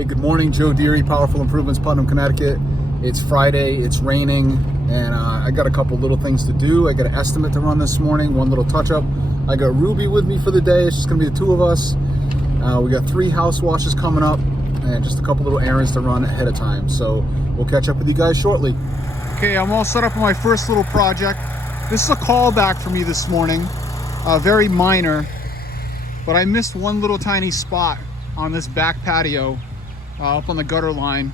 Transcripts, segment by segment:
Hey, good morning. Joe Deary, Powerful Improvements, Putnam, Connecticut. It's Friday, it's raining, and I got a couple little things to do. I got an estimate to run this morning, one little touch-up. I got Ruby with me for the day. It's just gonna be the two of us. We got 3 house washes coming up, and just a couple little errands to run ahead of time. So we'll catch up with you guys shortly. Okay, I'm all set up on my first little project. This is a callback for me this morning, very minor, but I missed one little tiny spot on this back patio up on the gutter line.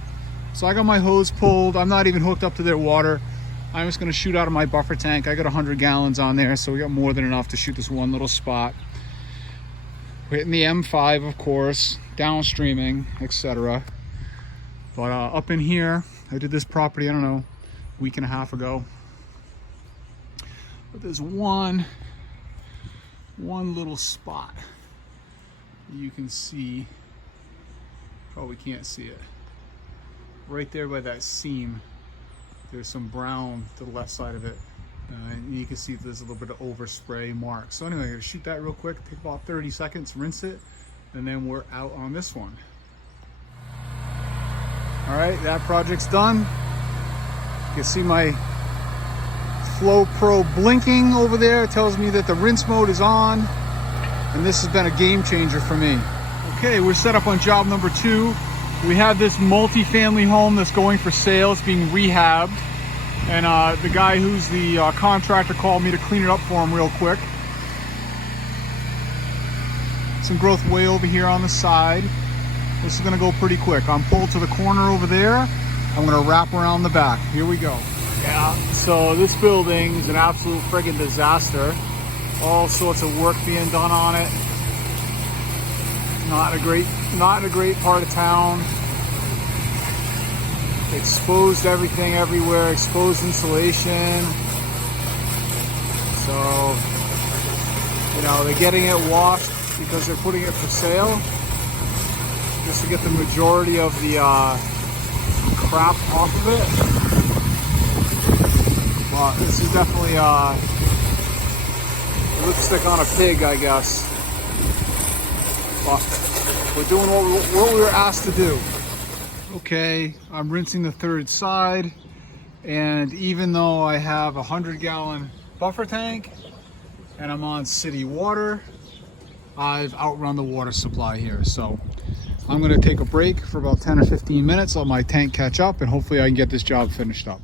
So I got my hose pulled. I'm not even hooked up to their water. I'm just gonna shoot out of my buffer tank. I got 100 gallons on there, so we got more than enough to shoot this one little spot. We're hitting the M5, of course, downstreaming, etc. But up in here, I did this property, I don't know, a week and a half ago. But there's one little spot you can see. Probably can't see it. Right there by that seam, there's some brown to the left side of it. And you can see there's a little bit of overspray mark. So anyway, I'm gonna shoot that real quick, take about 30 seconds, rinse it, and then we're out on this one. All right, that project's done. You can see my Flow Pro blinking over there. It tells me that the rinse mode is on, and this has been a game changer for me. Okay, we're set up on job number 2. We have this multi-family home that's going for sale. It's being rehabbed. And the guy who's the contractor called me to clean it up for him real quick. Some growth way over here on the side. This is gonna go pretty quick. I'm pulled to the corner over there. I'm gonna wrap around the back. Here we go. Yeah, so this building is an absolute friggin' disaster. All sorts of work being done on it. Not in a great part of town. Exposed everything everywhere, exposed insulation. So, you know, they're getting it washed because they're putting it for sale, just to get the majority of the crap off of it. But this is definitely lipstick on a pig, I guess. But we're doing what we were asked to do. Okay, I'm rinsing the third side, and even though I have a 100-gallon buffer tank and I'm on city water, I've outrun the water supply here. So I'm gonna take a break for about 10 or 15 minutes, let my tank catch up, and hopefully I can get this job finished up.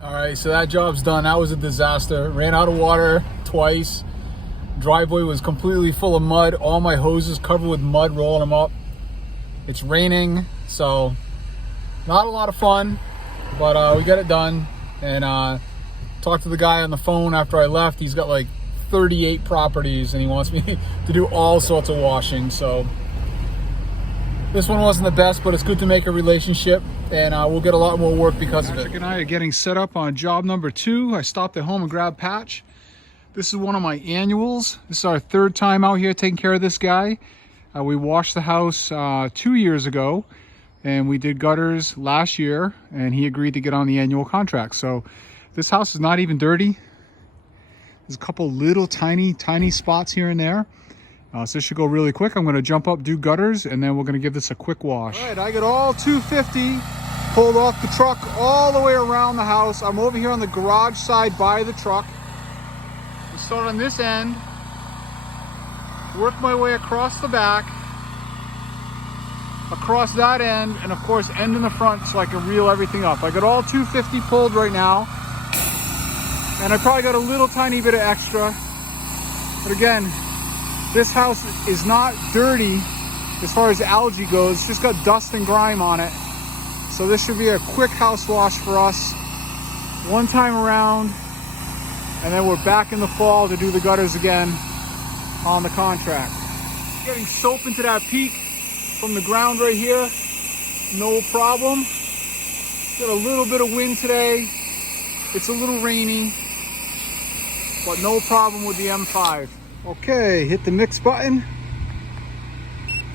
All right, so that job's done. That was a disaster. Ran out of water twice. Driveway was completely full of mud. All my hoses covered with mud, rolling them up. It's raining, so not a lot of fun, but we got it done. And talked to the guy on the phone after I left. He's got like 38 properties, and he wants me to do all sorts of washing. So this one wasn't the best, but it's good to make a relationship, and we'll get a lot more work because of it. Patrick and I are getting set up on job number 2. I stopped at home and grabbed Patch. This is one of my annuals. This is our 3rd time out here taking care of this guy. We washed the house 2 years ago, and we did gutters last year, and he agreed to get on the annual contract. So this house is not even dirty. There's a couple little tiny spots here and there. So this should go really quick. I'm gonna jump up, do gutters, and then we're gonna give this a quick wash. All right, I got all 250 pulled off the truck all the way around the house. I'm over here on the garage side by the truck. I'll start on this end, work my way across the back, across that end, and of course end in the front so I can reel everything up. I got all 250 pulled right now, and I probably got a little tiny bit of extra. But again, this house is not dirty as far as algae goes. It's just got dust and grime on it. So this should be a quick house wash for us. One time around, and then we're back in the fall to do the gutters again on the contract. Getting soap into that peak from the ground right here, no problem. Got a little bit of wind today. It's a little rainy, but no problem with the M5. Okay, hit the mix button,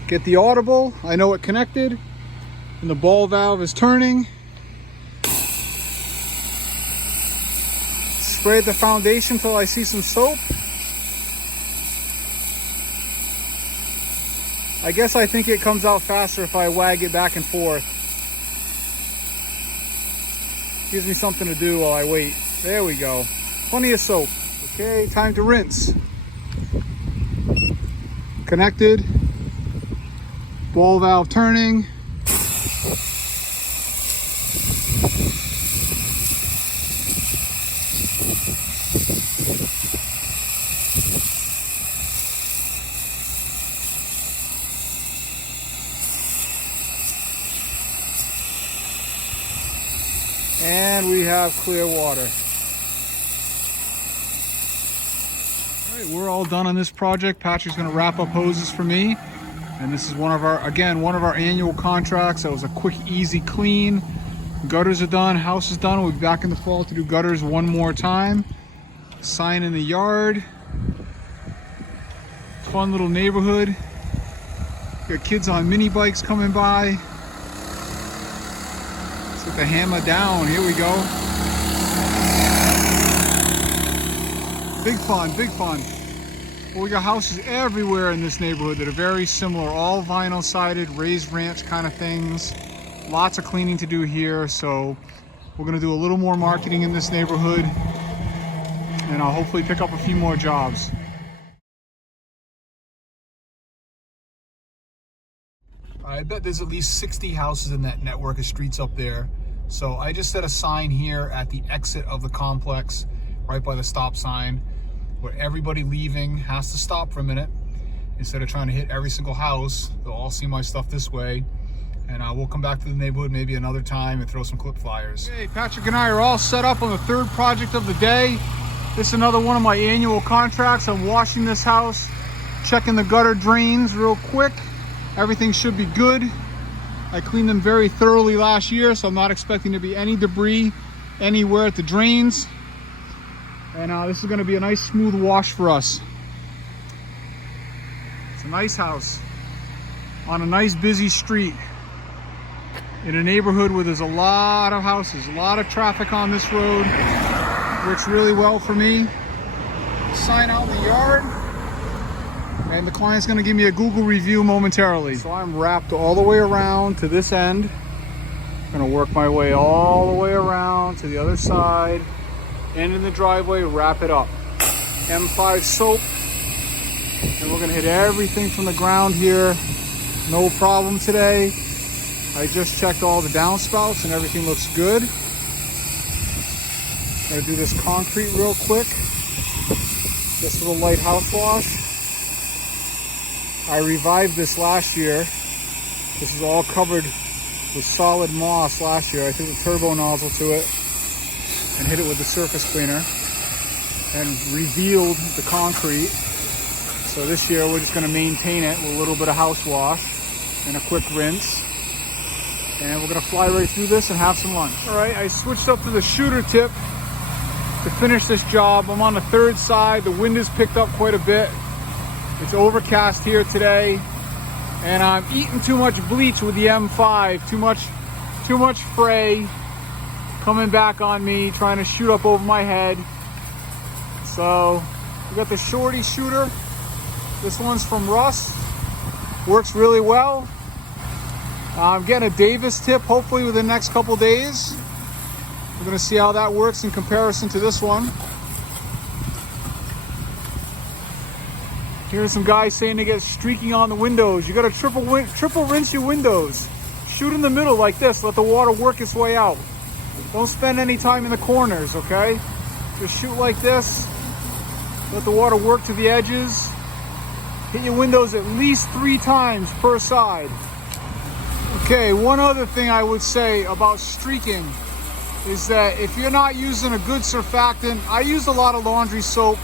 get the audible. I know it connected, and the ball valve is turning. spray the foundation till I see some soap. I guess I think it comes out faster if I wag it back and forth. Gives me something to do while I wait. There we go. Plenty of soap. Okay, time to rinse. Connected. Ball valve turning. And we have clear water. All right, we're all done on this project. Patio's gonna wrap up hoses for me. And this is one of our annual contracts. That was a quick, easy clean. Gutters are done, house is done. We'll be back in the fall to do gutters one more time. Sign in the yard. Fun little neighborhood. Got kids on mini bikes coming by. Put the hammer down. Here we go. Big fun, big fun. Well, we got houses everywhere in this neighborhood that are very similar, all vinyl sided, raised ranch kind of things. Lots of cleaning to do here, so we're gonna do a little more marketing in this neighborhood, and I'll hopefully pick up a few more jobs. I bet there's at least 60 houses in that network of streets up there. So I just set a sign here at the exit of the complex, right by the stop sign, where everybody leaving has to stop for a minute. Instead of trying to hit every single house, they'll all see my stuff this way. And we'll come back to the neighborhood maybe another time and throw some clip flyers. Hey, Patrick and I are all set up on the third project of the day. This is another one of my annual contracts. I'm washing this house, checking the gutter drains real quick. Everything should be good. I cleaned them very thoroughly last year, so I'm not expecting to be any debris anywhere at the drains. And this is gonna be a nice smooth wash for us. It's a nice house on a nice busy street in a neighborhood where there's a lot of houses, a lot of traffic on this road. Works really well for me. Sign out in the yard. And the client's gonna give me a Google review momentarily. So I'm wrapped all the way around to this end. I'm gonna work my way all the way around to the other side. End in the driveway, wrap it up. M5 soap. And we're gonna hit everything from the ground here. No problem today. I just checked all the downspouts and everything looks good. Gonna do this concrete real quick. Just a little light house wash. I revived this last year. This is all covered with solid moss last year. I took the turbo nozzle to it and hit it with the surface cleaner and revealed the concrete. So this year we're just gonna maintain it with a little bit of house wash and a quick rinse. And we're gonna fly right through this and have some lunch. All right, I switched up to the shooter tip to finish this job. I'm on the third side. The wind has picked up quite a bit. It's overcast here today, and I'm eating too much bleach with the M5. Too much fray coming back on me, trying to shoot up over my head. So we got the shorty shooter. This one's from Russ. Works really well. I'm getting a Davis tip hopefully within the next couple days. We're gonna see how that works in comparison to this one. Here's some guys saying they get streaking on the windows. You gotta triple rinse your windows. Shoot in the middle like this, let the water work its way out. Don't spend any time in the corners, okay? Just shoot like this, let the water work to the edges. Hit your windows at least 3 times per side. Okay, one other thing I would say about streaking is that if you're not using a good surfactant, I use a lot of laundry soap.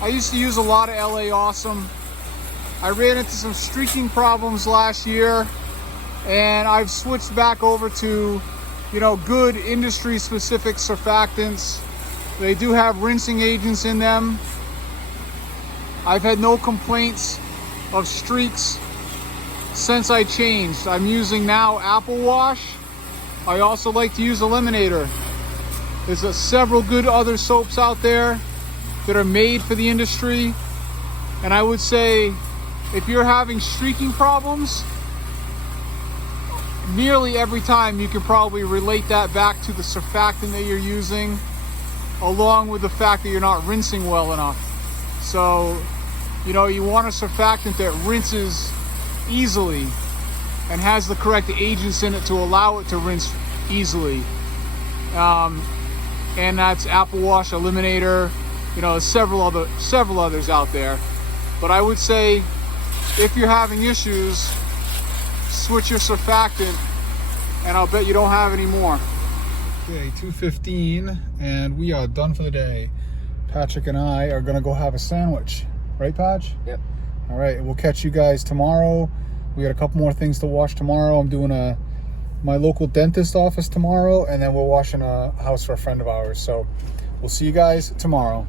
I used to use a lot of LA Awesome. I ran into some streaking problems last year, and I've switched back over to, good industry-specific surfactants. They do have rinsing agents in them. I've had no complaints of streaks since I changed. I'm using now Apple Wash. I also like to use Eliminator. There's several good other soaps out there that are made for the industry. And I would say if you're having streaking problems, nearly every time you can probably relate that back to the surfactant that you're using, along with the fact that you're not rinsing well enough. So, you know, you want a surfactant that rinses easily and has the correct agents in it to allow it to rinse easily. And that's Apple Wash Eliminator. You know, several others out there. But I would say if you're having issues, switch your surfactant, and I'll bet you don't have any more. Okay, 2:15, and we are done for the day. Patrick and I are gonna go have a sandwich, right, Patch? Yep. All right, we'll catch you guys tomorrow. We got a couple more things to wash tomorrow. I'm doing my local dentist office tomorrow, and then we're washing a house for a friend of ours. So we'll see you guys tomorrow.